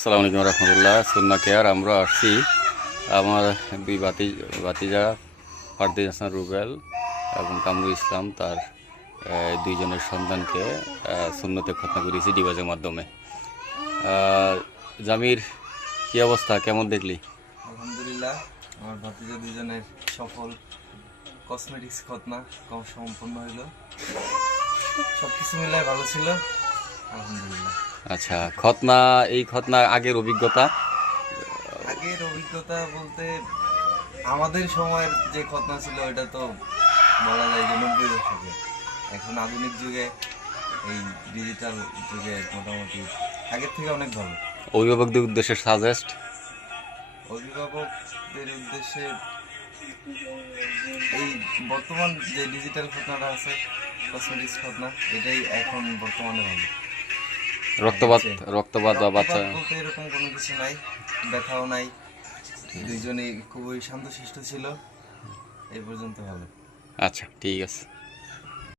আসসালামু আলাইকুম রহমতুল্লাহ। সুন্না কেয়ার আমরা আসছি আমার দুই ভাতিজা ফারদিন হাসান রুবেল এবং কামরুল ইসলাম তার দুইজনের সন্তানকে সুন্নতে খতনা করেছি ডিভাইসের মাধ্যমে। জামির, কি অবস্থা, কেমন দেখলি? আলহামদুলিল্লাহ, আমার ভাতিজা দুজনের সফল কসমেটিক্স খতনা সম্পন্ন হইল। সবকিছু মিলাই ভালো ছিল, আলহামদুলিল্লাহ। আচ্ছা, এই খতনা আগের অভিজ্ঞতা? আগের অভিজ্ঞতা বলতে আমাদের সময়ের যে খতনা ছিল ওইটা তো বলা যায় যে 90 দশকে। এখন আধুনিক যুগে এই ডিজিটাল যুগে মোটামুটি আগের থেকে অনেক ভালো। অভিভাবকদের উদ্দেশ্যে সাজেস্ট? অভিভাবকদের উদ্দেশ্যে এই বর্তমান যে ডিজিটাল খতনাটা আছে, কসমেটিক্স খতনা, এটাই এখন বর্তমানে ভালো। রক্তপাত বা বাচ্চা বলতে এরকম কোনো কিছু নাই, ব্যথাও নাই, দুইজনেই খুবই শান্তশিষ্ট ছিল, এই পর্যন্ত ভালো। আচ্ছা, ঠিক আছে।